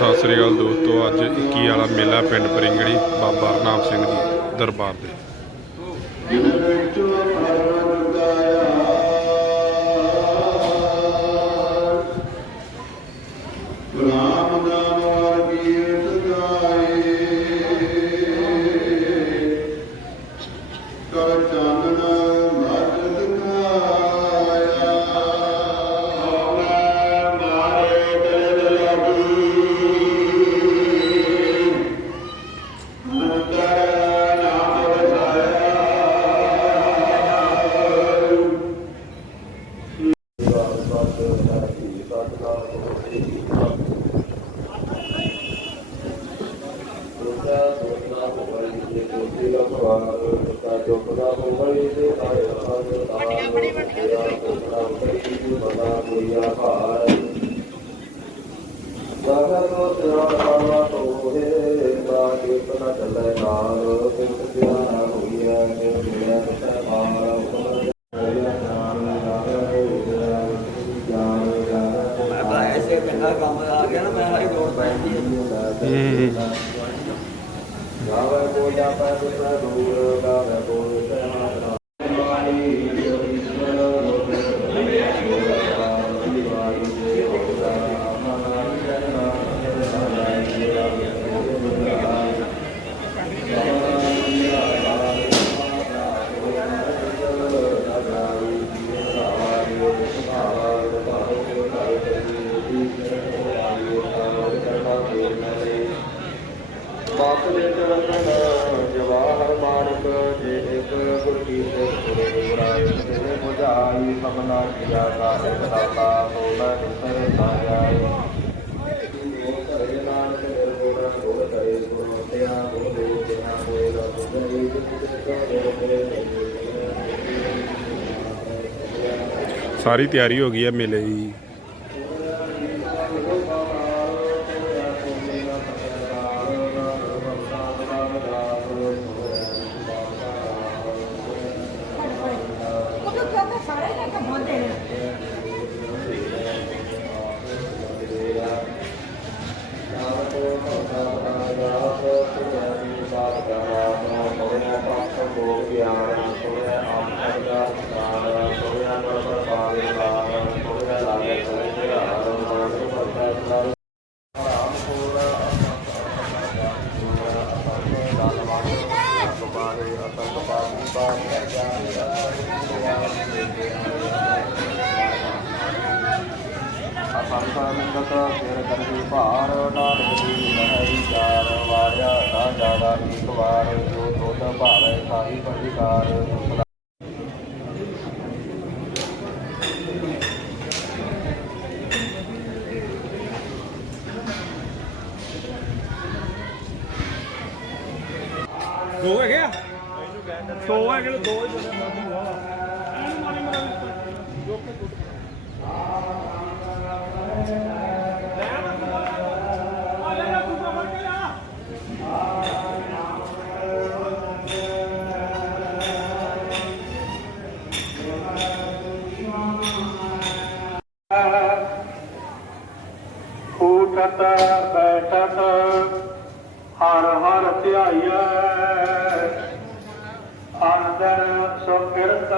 ਸਤਿ ਸ੍ਰੀ ਅਕਾਲ ਦੋਸਤੋ, ਅੱਜ 21 ਵਾਲਾ ਮੇਲਾ ਪਿੰਡ ਪਰਿੰਗੜੀ ਬਾਬਾ ਹਰਨਾਮ ਸਿੰਘ ਜੀ ਦਰਬਾਰ ਦੇ। ਹਾਈ ਰੋਡ ਪੈਂਦੀ ਹੈ। ਗਾਵੇ ਕੋ ਜਾਪੈ ਦੁਸਰਾ ਦੂਰ ਗਾਵੇ ਕੋ ਸਹਿਣਾ ਬਾਪ ਦੇ ਚਰਨ ਜਵਾਹਰ ਮਾਨਕ ਜੇ ਇੱਕ ਗੁਰ ਕੀ ਸਿਰ ਰਾਏ ਤੇ ਬੁਝਾਈ ਸਭਨਾ ਕੀਆ ਸਾਹਿਬ ਦਾਤਾ ਸੋਨਾ ਨਿਸਰ ਨਾ ਜਾਏ ਗੋਰ ਕਰੇ ਨਾਨਕ ਨਿਰਗੁਣ ਗੋਰ ਕਰੇ yeah Korea, Canada, আর ਬੈਠਤ ਹਰ ਹਰ ਧਿਆਈਐ। ਅੰਦਰ ਸੁਕਿਰਤ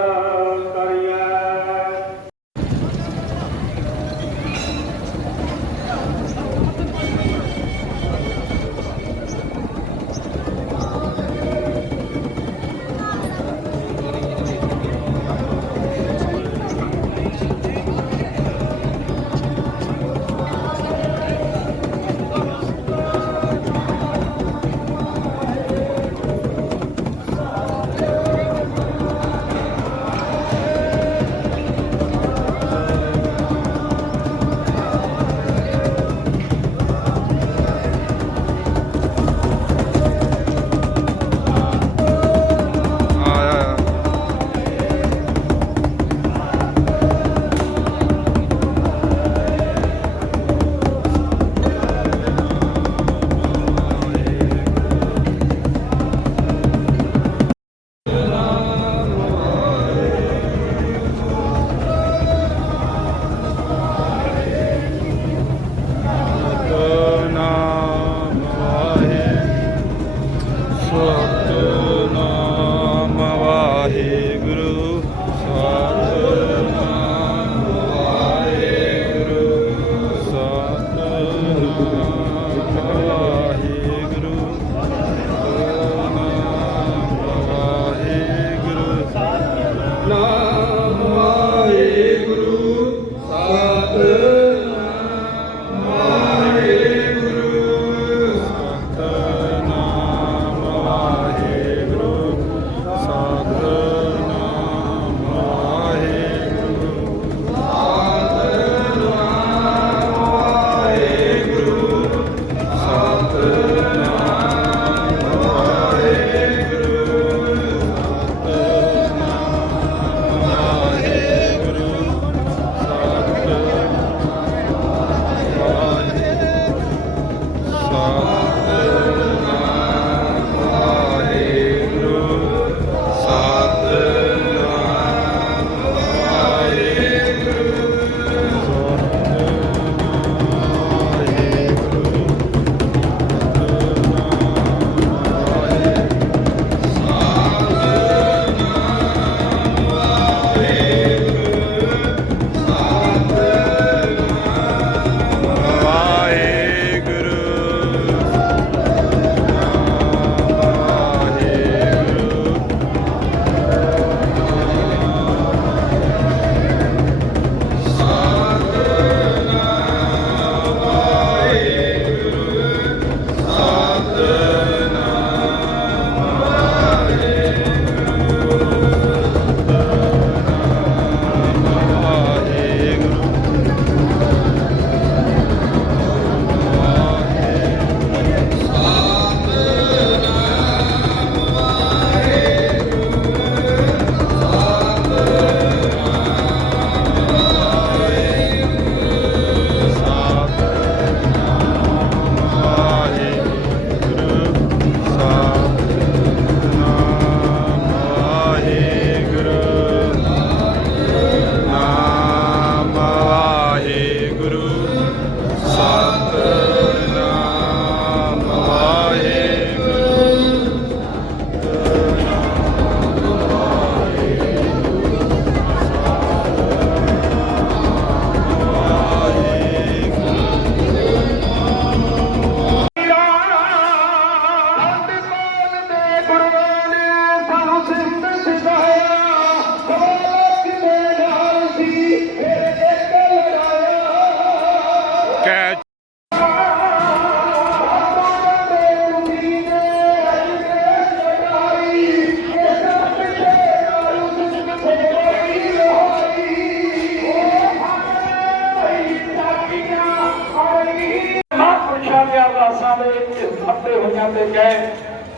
ਅਰਦਾਸਾਂ ਦੇ ਵਿੱਚ ਹੋਈਆਂ ਤੇ ਗਏ।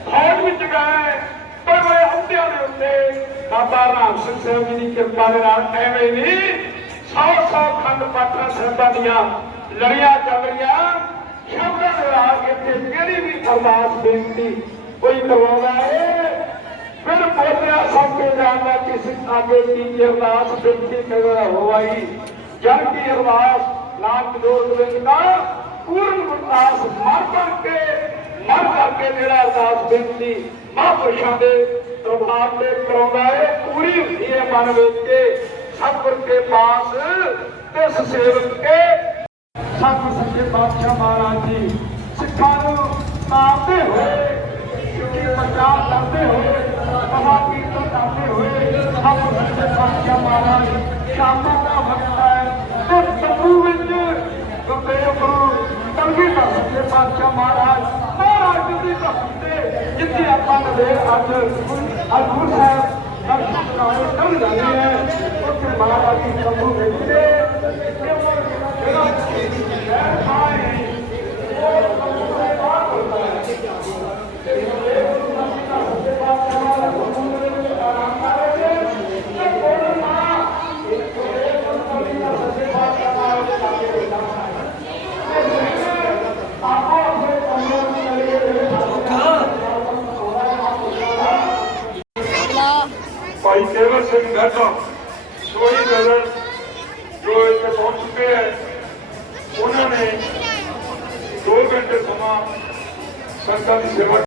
ਫੌਜ ਵਿੱਚ ਗਏ, ਪਰ ਬੜੇ ਅਹੁਦਿਆਂ ਦੇ ਉੱਤੇ ਬਾਬਾ ਰਾਮ ਸਿੰਘ ਸਾਹਿਬ ਜੀ ਦੀ ਕਿਰਪਾ ਦੇ ਨਾਲ ਐਵੇਂ ਨਹੀਂ ਸੌ ਸੌ ਖੰਡ ਪਾਠਾਂ ਸਾਹਿਬਾਂ ਦੀਆਂ ਲੜੀਆਂ ਚੱਲ ਰਹੀਆਂ। ਸ਼ਬਦਾਂ ਦੇ ਰਾਗ ਇੱਥੇ ਕਿਹੜੀ ਵੀ ਅਰਦਾਸ ਬੇਨਤੀ ਕੋਈ ਕਰਵਾਉਂਦਾ ਹੈ, ਫਿਰ ਬੋਲਿਆ ਸਭ ਤੋਂ ਜਾਣਦਾ ਕਿਸੇ ਆਗੇ ਦੀ ਅਰਦਾਸ ਬੇਨਤੀ ਕਰਦਾ ਹੋਵਾਈ ਜਨ ਕੀ ਅਰਦਾਸ ਨਾਮ ਜੋੜ ਗੋਬਿੰਦ ਦਾ ਪੂਰਨ ਵਿਕਾਸ ਮਰ ਕਰਕੇ ਮਰ ਕਰਕੇ ਜਿਹੜਾ ਅਰਦਾਸ ਬੇਨਤੀ ਮਹਾਂਪੁਰਸ਼ਾਂ ਦੇ ਪ੍ਰਭਾਵ ਤੇ ਕਰਾਉਂਦਾ ਹੈ ਪੂਰੀ ਹੁੰਦੀ ਹੈ ਮਨ ਵਿੱਚ ਕੇ ਸਤਿਗੁਰ ਕੇ ਪਾਸ ਤਿਸ ਸੇਵਕ ਕੇ ਸਤਿਗੁਰ ਸੱਚੇ ਪਾਤਸ਼ਾਹ ਮਹਾਰਾਜ ਜੀ ਸਿੱਖਾਂ ਨੂੰ ਤਾਰਦੇ ਹੋਏ ਕਿਉਂਕਿ ਪ੍ਰਚਾਰ ਕਰਦੇ ਹੋਏ, ਮਹਾ ਕੀਰਤਨ ਕਰਦੇ ਹੋਏ ਸਤਿ ਸੱਚੇ ਪਾਤਸ਼ਾਹ ਮਹਾਰਾਜ ਸ਼ਾਮਾਂ ਦਾ ਵਕਤ ਹੈ ਤੇ ਤੰਬੂ ਵਿੱਚ ਗੁਰੂ ਕਲਗੀਧਰ ਸੱਚੇ ਪਾਤਸ਼ਾਹ ਮਹਾਰਾਜ ਮਹਾਰਾਜ ਦੀ ਧਰਤੀ ਤੇ ਜਿੱਥੇ ਆਪਾਂ ਨਵੇਂ ਅੱਜ ਅਰਜੂਨ ਸਾਹਿਬ ਦਰਸ਼ਨ ਕਰਾਉਣੇ ਚੱਲ ਜਾਂਦੇ ਹੈ ਉੱਥੇ ਮਹਾਰਾਜ ਦੀ ਤੰਬੂ ਵਿੱਚ ਤੇ ਜਿਹੜਾ ਸ਼ਹਿਰ ਉਹ ਤੰਬੂ ਦੇ ਬਾਹਰ ਹੁੰਦਾ ਹੈ ਭਾਈ ਕੇਵਲ ਸਿੰਘ ਮਹਿਤਾ ਸੋਈ ਨਗਰ ਜੋ ਇੱਥੇ ਪਹੁੰਚ ਚੁੱਕੇ ਹੈ ਉਹਨਾਂ ਨੇ 2 ਘੰਟੇ ਸਮਾਂ ਸੰਗਤਾਂ ਦੀ ਸੇਵਾ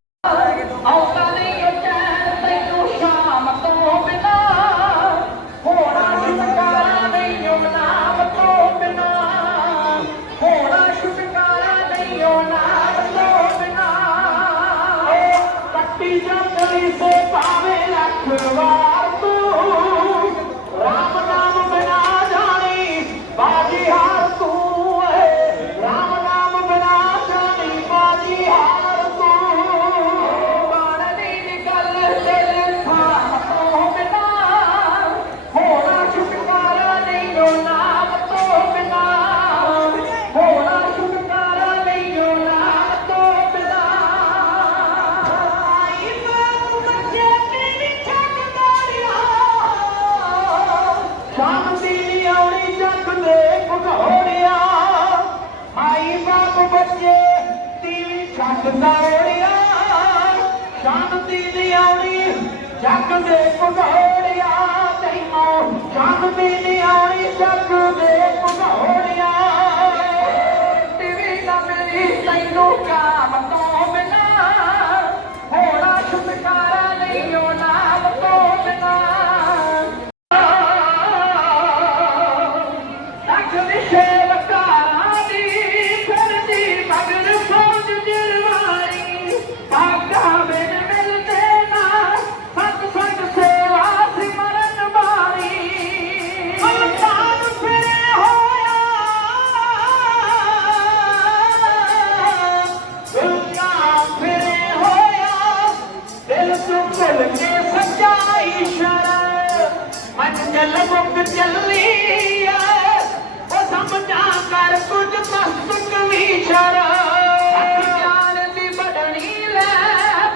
ਮੰਜ਼ਲ ਮੁਕ ਚੱਲੀ ਐ ਉਹ ਸਮਝਾ ਕਰ ਕੁਝ ਮਸਤਕ ਵੀ ਸ਼ਰਨ ਜਾਨ ਦੀ ਬੜਣੀ ਲੈ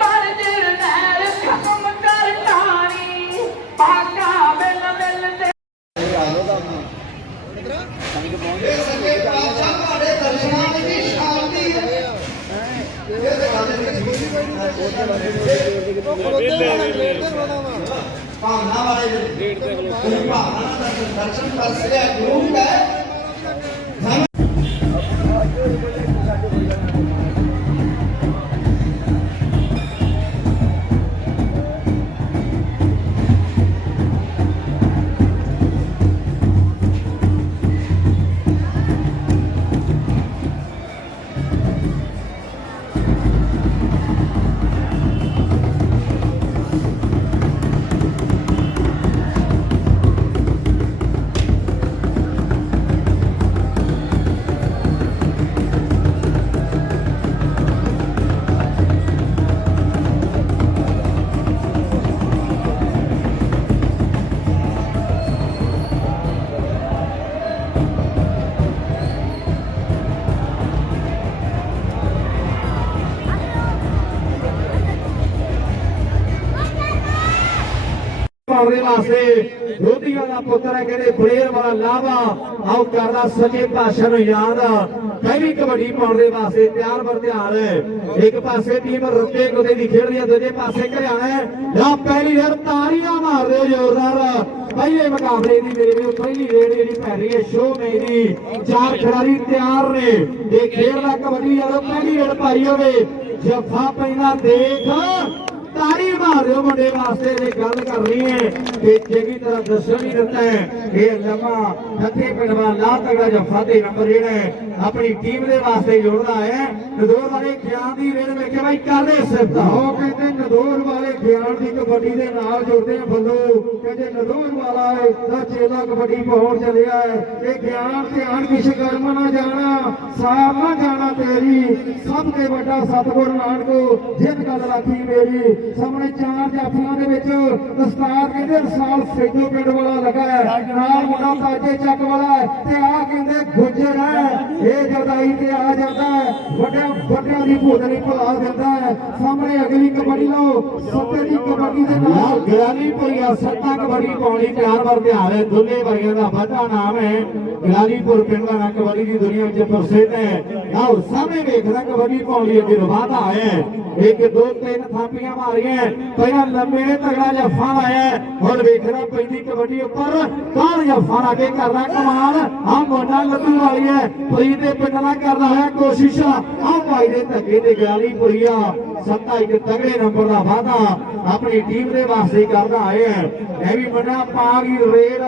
ਪਰ ਦਿਲ ਨਹਿਰ ਖਤਮ ਭਾਵਨਾ ਵਾਲੇ ਕੋਈ ਭਾਵਨਾ ਦਾ ਦਰਸ਼ਨ ਕਰ ਸਕਿਆ ਗੁਰੂ ਹੈ। ਪਾਉਣ ਵਾਸਤੇ ਰੋਧੀਆਂ ਦਾ ਪੁੱਤਰ ਹੈ, ਕਹਿੰਦੇ ਫਲੇਰ ਵਾਲਾ ਲਾਵਾ। ਆਓ ਕਰਦਾ ਸੱਚੇ ਪਾਤਸ਼ਾਹ ਨੂੰ ਯਾਦ ਪਹਿਲੀ ਕਬੱਡੀ ਪਾਉਣ ਦੇ ਵਾਸਤੇ ਤਿਆਰ ਬਰ ਤਿਆਰ ਹੈ। ਇੱਕ ਪਾਸੇ ਟੀਮ ਰੱਤੇ ਕੋਦੇ ਦੀ ਖੇਡ ਰਹੀ ਹੈ, ਦੂਜੇ ਪਾਸੇ ਘਰਿਆਣਾ ਹੈ। ਜਾਂ ਪਹਿਲੀ ਰੇਡ ਤਾਰੀਆਂ ਮਾਰਦੇ ਜ਼ੋਰਦਾਰ ਪਹਿਲੇ ਮੁਕਾਬਲੇ ਦੀ ਮੇਰੇ ਵੀ ਪਹਿਲੀ ਰੇਡ ਜਿਹੜੀ ਪੈ ਰਹੀ ਹੈ ਸ਼ੋ ਮੇ ਦੀ। ਚਾਰ ਖਿਡਾਰੀ ਤਿਆਰ ਨੇ। ਤੇ ਖੇਡ ਦਾ ਕਬੱਡੀ ਜਦੋਂ ਪਹਿਲੀ ਰੇਡ ਪਾਈ ਹੋਵੇ, ਜੱਫਾ ਪੈਂਦਾ ਦੇਖ। ਤਾੜੀ ਮਾਰ ਮੁੰਡੇ ਵਾਸਤੇ ਜੇ ਗੱਲ ਕਰਨੀ ਹੈ ਕਿ ਚੰਗੀ ਤਰ੍ਹਾਂ ਦੱਸਣ ਹੀ ਦਿੱਤਾ ਹੈ ਇਹ ਲੰਮਾ ਹੱਥੇ ਪਿੰਡਵਾ ਲਾ ਤਗੜਾ ਜਫਾ ਤੇ ਨੰਬਰ ਜਿਹੜਾ ਹੈ, ਆਪਣੀ ਟੀਮ ਦੇ ਵਾਸਤੇ ਜੋੜਦਾ ਹੈ। ਨਦੌਰ ਵਾਲੇ ਖਿਆਲ ਦੀ ਰੇਡ ਵੇਖਿਆ ਬਾਈ ਕਰਦੇ ਸਿਫਤਾ ਉਹ ਕਹਿੰਦੇ ਨਦੌਰ ਵਾਲੇ ਖਿਆਲ ਦੀ ਕਬੱਡੀ ਦੇ ਨਾਲ ਜੁੜਦੇ ਆ ਬੱਲੂ। ਕਹਿੰਦੇ ਨਦੌਰ ਵਾਲਾ ਹੈ ਦਾ ਚੇਲਾ ਕਬੱਡੀ ਪਹੁੰਚ ਚੱਲਿਆ ਹੈ ਇਹ ਗਿਆਨ ਤੇ ਆਣ ਨਾ ਜਾਣਾ, ਸਾਰ ਨਾ ਜਾਣਾ ਤੇਰੀ। ਸਭ ਤੇ ਵੱਡਾ ਸਤਿਗੁਰ ਨਾਨਕ ਜਿੱਤ ਗੱਲ ਰਾਖੀ ਮੇਰੀ। ਸਾਹਮਣੇ ਚਾਰ ਜਾਫੀਆਂ ਦੇ ਵਿੱਚ ਉਸਤਾਦ ਕਹਿੰਦੇ ਰਸਾਲ ਸੇਜੋ ਪਿੰਡ ਵਾਲਾ ਲੱਗਾ ਹੈ ਨਾਲ ਮੁੰਡਾ ਤਾਜੇ ਚੱਕ ਵਾਲਾ ਹੈ ਤੇ ਆ ਕਹਿੰਦੇ ਗੁੱਜਰ ਹੈ ਇਹ ਜਦਾਈ ਤੇ ਆ ਜਾਂਦਾ ਹੈ ਵੱਡੇ ਵੱਡਿਆਂ ਵੱਡਿਆਂ ਦੀ ਭੋਜਨੀ ਭੁਲਾ ਦਿੰਦਾ ਹੈ। ਸਾਹਮਣੇ ਅਗਲੀ ਕਬੱਡੀ ਲਓ। ਸੱਤੇ ਦੀ ਕਬੱਡੀ ਦੇ ਨਾਲ ਗਿਆਨੀ ਭਈਆ ਸੱਤਾ ਕਬੱਡੀ ਪਾਉਣੀ ਤਿਆਰ ਵਰ ਤਿਆਰ ਹੈ। ਦੁੱਲੇ ਵਰਗਿਆਂ ਦਾ ਵੱਡਾ ਨਾਮ ਹੈ। ਗਿਆਨੀਪੁਰ ਪਿੰਡ ਦਾ ਨਾਂ ਕਬੱਡੀ ਦੀ ਦੁਨੀਆ ਵਿੱਚ ਪ੍ਰਸਿੱਧ ਹੈ। ਆਓ ਸਾਹਮਣੇ ਵੇਖਦਾ ਕਬੱਡੀ ਪਾਉਣ ਅੱਗੇ ਵਾਧਾ ਹੈ। ਇੱਕ, ਦੋ, ਤਿੰਨ ਥਾਪੀਆਂ ਮਾਰੀਆਂ ਪਹਿਲਾਂ ਲੰਮੇ ਨੇ ਤਗੜਾ ਜੱਫਾ ਆਇਆ ਹੁਣ ਵੇਖਣਾ ਪੈਂਦੀ ਕਬੱਡੀ ਉੱਪਰ। ਕਾਲ ਜੱਫਾ ਲਾ ਕੇ ਕਰਦਾ ਕਮਾਲ। ਆ ਮੋਢਾ ਲੱਦੂ ਵਾਲੀ ਹੈ। ਫਰੀਦ ਦੇ ਪਿੰਡ ਨਾਲ ਕਰਦਾ ਹੋਇਆ ਕੋਸ਼ਿਸ਼। ਆ ਭਾਈ ਦੇ ਧੱਕੇ ਤੇ ਗਿਆਲੀ ਪੁਰੀਆ ਸੱਤਾ ਇੱਕ ਤਗੜੇ ਨੰਬਰ ਦਾ ਵਾਅਦਾ ਆਪਣੀ ਟੀਮ ਦੇ ਵਾਸਤੇ ਕਰਦਾ ਆਇਆ ਇਹ ਵੀ ਮੰਨਿਆ ਪਾ ਰੇਡ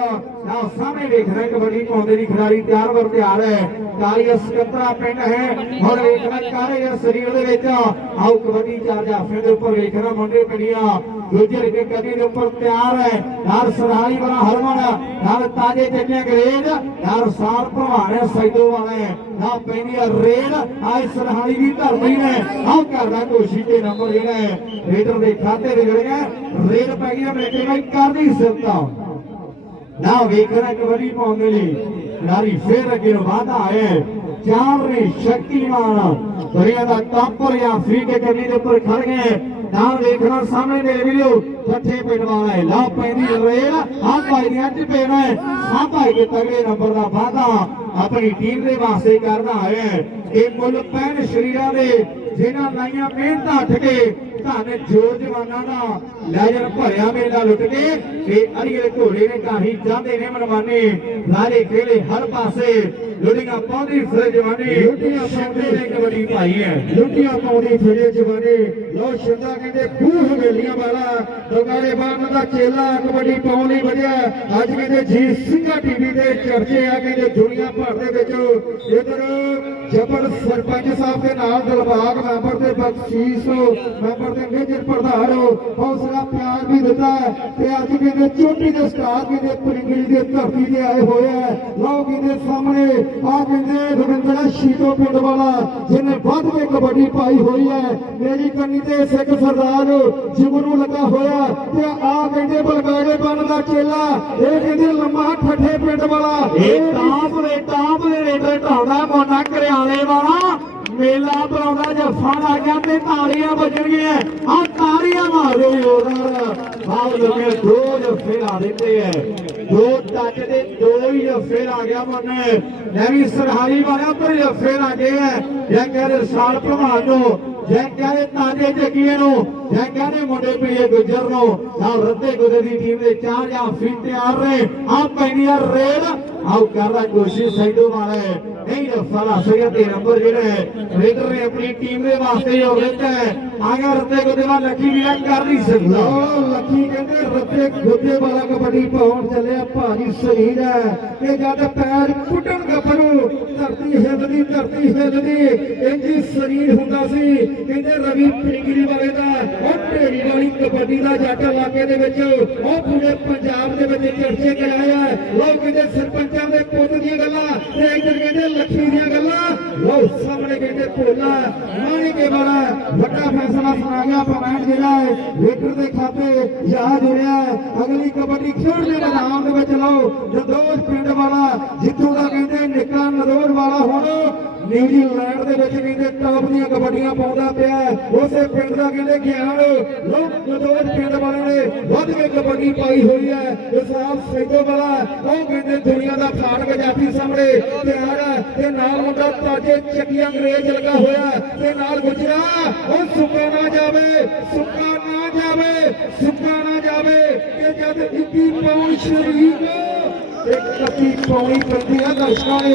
ਨਾ ਸਾਹਮਣੇ ਵੇਖਣਾ ਕਬੱਡੀ ਪਾਉਂਦੇ ਦੀ ਖਿਡਾਰੀ ਤਿਆਰ ਵਰ ਤਿਆਰ ਹੈ। ਕਾਲੀਆ ਸਕੱਤਰਾ ਪਿੰਡ ਹੈ। ਹੁਣ ਵੇਖਣਾ ਕਾਲੇ ਸਰੀਰ ਦੇ ਵਿੱਚ। ਆਓ ਕਬੱਡੀ ਚਾਰ ਜਾਫੇ ਦੇ ਉੱਪਰ ਵੇਖਣਾ ਮੁੰਡੇ ਪਿੰਡੀਆਂ। ਦੂਜੇ ਰਿਕੇ ਕਦੀ ਦੇ ਉੱਪਰ ਤਿਆਰ ਹੈ। ਨਾਲ ਸਰਾਲੀ ਵਾਲਾ ਹਰਮਨ, ਨਾਲ ਤਾਜੇ ਚੱਕੇ ਅੰਗਰੇਜ਼, ਨਾਲ ਸਾਰ ਭਵਾਨੇ ਸੈਦੋ ਵਾਲੇ ਨਾ ਪੈਂਦੀ ਆ ਰੇਡ। ਆਏ ਸਰਹਾਲੀ ਦੀ ਧਰਤੀ ਨੇ। ਆਹ ਕਰਦਾ ਕੋਸ਼ਿਸ਼ ਤੇ ਨੰਬਰ ਜਿਹੜਾ ਹੈ। ਰੇਡਰ ਦੇ ਖਾਤੇ ਦੇ ਜਿਹੜੇ ਰੇਡ ਪੈ ਗਈ ਮੇਰੇ ਕੋਲ ਕਰਦੀ ਸਿਰਤਾ ਨਾ ਵੇਖਣਾ ਕਬੱਡੀ ਪਾਉਂਦੇ ਲਈ। ਖਿਡਾਰੀ ਫੇਰ ਅੱਗੇ ਨੂੰ ਵਾਧਾ ਹੈ। ਚਾਰ ਨੇ ਸ਼ਕਤੀਮਾਨ ਦੁਨੀਆ ਦਾ ਟਾਪਰ ਜਾਂ ਫ੍ਰੀ ਕੇ ਕੰਨੀ ਨਾਲ ਵੇਖਣਾ ਸਾਹਮਣੇ ਮੇਰੇ ਵੀਡੀਓ ਪੱਠੇ ਪਿੰਡ ਵਾਲਾ ਹੈ। ਲਾ ਪੈਂਦੀ ਰੇਲ ਆ ਭਾਈ ਦੀਆਂ ਚ ਪੈਣਾ ਹੈ। ਆ ਭਾਈ ਦੇ ਤਗੜੇ ਨੰਬਰ ਦਾ ਵਾਅਦਾ ਆਪਣੀ ਟੀਮ ਦੇ ਵਾਸਤੇ ਕਰਦਾ ਹੈ। ਇਹ ਮੁੱਲ ਪੈਣ ਸ਼ਰੀਰਾਂ ਦੇ ਜਿਨ੍ਹਾਂ ਲਾਈਆਂ ਮਿਹਨਤਾਂ ਉੱਠ ਕੇ ਧੰਨ ਜੋ ਜਵਾਨਾਂ ਦਾ ਲੈਜਰ ਭਰਿਆ ਮੇਲਾ ਲੁੱਟ ਕੇ ਇਹ ਅੜੀਏ ਘੋੜੇ ਨੇ ਕਾਹੀ ਜਾਂਦੇ ਨੇ ਮਨਮਾਨੇ ਸਾਰੇ ਖੇਲੇ ਹਰ ਪਾਸੇ। ਲੁੱਡੀਆਂ ਪਾਉਂਦੀ ਫਿਰ ਜਵਾਨੀ। ਲੁੱਡੀਆਂ ਪਾਉਂਦੇ ਨੇ ਕਬੱਡੀ ਭਾਈ ਹੈ। ਲੁੱਡੀਆਂ ਪਾਉਂਦੀ ਫਿਰੇ ਜਵਾਨੀ। ਲੋ ਸ਼ਿੰਦਾ ਕਹਿੰਦੇ ਖੂਹ ਹਵੇਲੀਆਂ ਵਾਲਾ। ਬਗਾਰੇ ਬਾਨ ਦਾ ਚੇਲਾ ਕਬੱਡੀ ਪਾਉਣ ਲਈ ਵਧਿਆ ਅੱਜ ਕਹਿੰਦੇ ਜੀ ਸਿੰਘਾ ਟੀਵੀ ਤੇ ਚਰਚੇ ਆ ਕਹਿੰਦੇ ਦੁਨੀਆ ਭਰ ਦੇ ਵਿੱਚ ਇਧਰ ਜਬਰ ਸਰਪੰਚ ਸਾਹਿਬ ਦੇ ਨਾਲ ਦਿਲਬਾਗ ਮੈਂਬਰ ਤੇ ਬਖਸ਼ੀਸ਼ ਮੈਂਬਰ ਤੇ ਮੇਜਰ ਪ੍ਰਧਾਨ ਹੌਸਲਾ ਪਿਆਰ ਵੀ ਦਿੱਤਾ ਤੇ ਅੱਜ ਕਹਿੰਦੇ ਚੋਟੀ ਦੇ ਸਟਾਰ ਕਹਿੰਦੇ ਪਰਿੰਗਲੀ ਦੇ ਧਰਤੀ ਤੇ ਆਏ ਹੋਏ ਆ ਲਓ ਕਹਿੰਦੇ ਸਾਹਮਣੇ ਆ ਕਹਿੰਦੇ ਰਵਿੰਦਰਾ ਸ਼ੀਤੋ ਪਿੰਡ ਵਾਲਾ, ਜਿਹਨੇ ਵੱਧ ਕੇ ਕਬੱਡੀ ਪਾਈ ਹੋਈ ਹੈ, ਮੇਰੀ ਕੰਨੀ ਤੇ ਸਿੱਖ ਸਰਦਾਰ ਜਿਗਰੂ ਲੱਗਾ ਹੋਇਆ ਤੇ ਆ ਕਹਿੰਦੇ ਬਲਗਾੜੇ ਬਣ ਦਾ ਚੇਲਾ, ਇਹ ਕਹਿੰਦੇ ਲੰਮਾ ਠੱਠੇ ਪਿੰਡ ਵਾਲਾ। ਇਹ ਟਾਪ ਦੇ ਟਾਪ ਦੇ ਰੇਡਰ ਢਾਉਂਦਾ ਮੋਨਾ ਕਰਿਆਲੇ ਵਾਲਾ। ਮੇਲਾ ਬਣਾਉਂਦਾ ਜੱਫਾ ਲਾ ਗਿਆ ਤੇ ਤਾਲੀਆਂ ਵੱਜਣਗੀਆਂ। ਆ ਤਾਲੀਆਂ ਮਾਰੋ ਯੋਦਾਰ ਬਾਹਰ ਲੋਕੇ ਦੋ ਜੱਫੇ ਲਾ ਦਿੰਦੇ ਐ। ਦੋ ਟੱਚ ਦੇ ਦੋ ਹੀ ਜੱਫੇ ਲਾ ਗਿਆ ਮਨ। ਮੈਂ ਵੀ ਸਰਹਾਰੀ ਵਾਲਿਆ ਉੱਪਰ ਜੱਫੇ ਲੱਗੇ ਐ। ਜੈ ਕਹਿੰਦੇ ਸਾਲ ਭਲਵਾਨ ਨੂੰ ਜੈ ਕਹਿੰਦੇ ਤਾਜੇ ਜੱਗੀਏ ਨੂੰ। ਜੈ ਕਹਿੰਦੇ ਮੁੰਡੇ ਪੀਏ ਗੁੱਜਰ ਨੂੰ। ਨਾਲ ਰੱਤੇ ਗੁੱਜਰ ਦੀ ਟੀਮ ਦੇ ਚਾਰ ਜਾਂ ਫਿਰ ਤਿਆਰ ਨੇ ਆ ਪੈਣੀਆਂ ਰੇਡ ਆਉ ਕਰਦਾ ਕੋਸ਼ਿਸ਼ ਸੈਦੋ ਵਾਲੇ। ਨਹੀਂ ਫਲਾ ਸਗਾ ਨੰਬਰ ਜਿਹੜਾ ਹੈ ਰੇਡਰ ਨੇ ਆਪਣੀ ਟੀਮ ਦੇ ਵਾਸਤੇ ਜੋ ਦਿੱਤਾ ਹੈ, ਆਗਾ ਰੱਤੇ ਗੁੱਦੇ ਵਾਲਾ ਲੱਕੀ ਵੀ ਕਰ ਨਹੀਂ ਸਕਦਾ। ਲੱਕੀ ਕਹਿੰਦੇ ਰੱਤੇ ਗੁੱਦੇ ਵਾਲਾ ਕਬੱਡੀ ਪਾਉਣ ਚੱਲਿਆ ਭਾਰੀ ਸਰੀਰ ਹੈ। ਇਹ ਜਦ ਪੈਰ ਕੁੱਟਣ ਗੱਭਰੂ ਧਰਤੀ ਹਿੱਲਦੀ ਧਰਤੀ ਹਿੱਲਦੀ, ਇੰਜੀ ਸਰੀਰ ਹੁੰਦਾ ਸੀ। ਕਹਿੰਦੇ ਰਵੀ ਪਿੰਗਰੀ ਵਾਲੇ ਦਾ, ਉਹ ਢੇੜੀ ਵਾਲੀ ਕਬੱਡੀ ਦਾ ਜੱਟ ਇਲਾਕੇ ਦੇ ਵਿੱਚ, ਉਹ ਪੂਰੇ ਪੰਜਾਬ ਦੇ ਵਿੱਚ ਚਰਚੇ ਕਰਾਇਆ ਲੋਕ ਕਹਿੰਦੇ ਸਰਪੰਚਾਂ ਦੇ ਪੁੱਤ ਦੀਆਂ ਗੱਲਾਂ, ਤੇ ਇੱਧਰ ਕਹਿੰਦੇ ਲੱਖੀ ਦੀਆਂ ਗੱਲਾਂ ਲੋ ਸਾਹਮਣੇ ਕਹਿੰਦੇ ਭੋਲਾ, ਮਾਣੀ ਕੇ ਵਾਲਾ, ਵੱਡਾ ਫੈਸਲਾ ਸੁਣਾ ਗਿਆ ਪਵਾਨ ਜਿਹੜਾ ਹੈ ਲੀਡਰ ਦੇ ਖਾਤੇ ਜਾ ਜੁੜਿਆ ਹੈ। ਅਗਲੀ ਕਬੱਡੀ ਖੇਡ ਦੇ ਮੈਦਾਨ ਦੇ ਵਿੱਚ ਲਓ ਨਦੋਜ ਪਿੰਡ ਵਾਲਾ, ਜਿੱਥੋਂ ਦਾ ਨਿਊਜ਼ੀਲੈਂਡ ਦੇ ਵਿੱਚ ਕਹਿੰਦੇ ਟਾਪ ਦੀਆਂ ਕਬੱਡੀਆਂ ਪਾਉਂਦਾ ਪਿਆ ਉਸੇ ਪਿੰਡ ਦਾ ਕਹਿੰਦੇ ਗਿਆਨ, ਲੋਕ ਨਦੋਜ ਪਿੰਡ ਵਾਲੇ ਨੇ ਵੱਧ ਕੇ ਕਬੱਡੀ ਪਾਈ ਹੋਈ ਹੈ। ਇਸਾਫ ਸੈਦੋ ਵਾਲਾ ਉਹ ਕਹਿੰਦੇ ਦੁਨੀਆ ਦਾ ਫਾੜਕ ਜਾਤੀ ਸਾਹਮਣੇ ਤਿਆਰ ਹੈ ਤੇ ਨਾਲ ਮੁੰਡਾ ਤਾਜੇ ਚੱਕੀਆਂ ਅੰਗਰੇਜ਼ ਲੱਗਾ ਹੋਇਆ ਤੇ ਨਾਲ ਗੁਜਰਾ, ਉਹ ਸੁੱਕਾ ਨਾ ਜਾਵੇ, ਸੁੱਕਾ ਨਾ ਜਾਵੇ, ਸੁੱਕਾ ਨਾ ਜਾਵੇ ਇਹ ਜਦ ਇੱਕੀ ਪੌਣ ਸ਼ਰੀਕ ਇੱਕ ਕੱਤੀ ਪੌਣੀ ਪੈਂਦੀ ਆ ਦਰਸ਼ਕਾਂ ਨੇ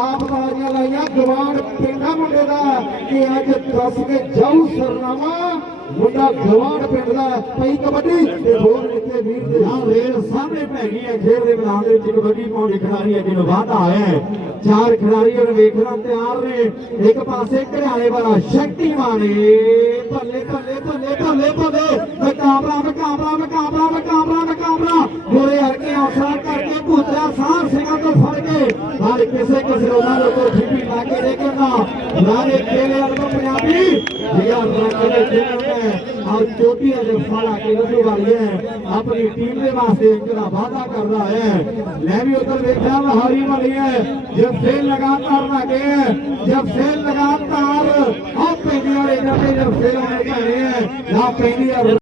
ਆਪ ਤਾਰੀਆਂ ਲਾਈਆਂ। ਗਵਾਨ ਪਿੰਡਾ ਮੁੰਡੇ ਦਾ ਕਿ ਅੱਜ ਦੱਸ ਕੇ ਜਾਊ ਸਰਨਾਮਾ। ਮੁੰਡਾ ਗਵਾਨ ਪਿੰਡ ਦਾ ਪਈ ਕਬੱਡੀ ਤੇ ਹੋਰ ਕਿਤੇ ਵੀਰ ਦੇ ਨਾਲ ਰੇਲ ਸਾਹਮਣੇ ਪੈ ਗਈ ਹੈ। ਖੇਡ ਦੇ ਮੈਦਾਨ ਦੇ ਵਿੱਚ ਕਬੱਡੀ ਪਾਉਣ ਦੇ ਖਿਡਾਰੀ ਹੈ, ਜਿਹਨੂੰ ਵਾਧਾ ਹੈ। ਚਾਰ ਖਿਡਾਰੀ ਹੁਣ ਵੇਖਣਾ ਤਿਆਰ ਨੇ। ਇੱਕ ਪਾਸੇ ਘਰਿਆਲੇ ਵਾਲਾ ਸ਼ਕਤੀਮਾਨ ਏ। ਭੱਲੇ ਭੱਲੇ ਭੱਲੇ ਭੱਲੇ ਭੱਲੇ। ਮਕਾਬਲਾ ਮਕਾਬਲਾ ਮਕਾਬਲਾ ਮਕਾਬਲਾ ਮਕਾਬਲਾ ਗੋਰੇ ਹਲਕੇ ਹੌਸਲਾ ਕਰਕੇ ਭੂਤਰਾ ਸਾਹ ਸਿੰਘਾਂ ਤੋਂ ਫੜ ਕੇ ਹਰ ਕਿਸੇ ਕਿਸੇ ਉਹਨਾਂ ਨੂੰ ਕੋਈ ਠਿੱਪੀ ਲਾ ਕੇ ਦੇ ਕੇ ਨਾ ਰਾਣੇ ਖੇਲੇ ਪੰਜਾਬੀ। ਜਿਆ ਰੱਖ ਕੇ ਜਿਹਨਾਂ ਨੇ ਆਹ ਚੋਟੀ ਦੇ ਫਾਲਾ ਕੇ ਵਧੂ ਵਾਲੀ ਹੈ। ਆਪਣੀ ਟੀਮ ਦੇ ਵਾਸਤੇ ਜਿਹੜਾ ਵਾਅਦਾ ਕਰਦਾ ਹੈ। ਮੈਂ ਵੀ ਉਧਰ ਵੇਖਿਆ ਹਾਰੀ ਵਾਲੀ ਹੈ। ਜਬ ਫੇਲ ਲਗਾਤਾਰ ਲੱਗੇ ਹੈ ਜਬ ਫੇਲ ਲਗਾਤਾਰ ਆਹ ਪੈਂਦੀ ਵਾਲੇ ਜਾਂਦੇ ਜਬ ਫੇਲ ਹੋਣੇ ਪੈਣੇ ਹੈ। ਨਾ ਪੈਂਦੀ ਆ ਜਾਂਦੇ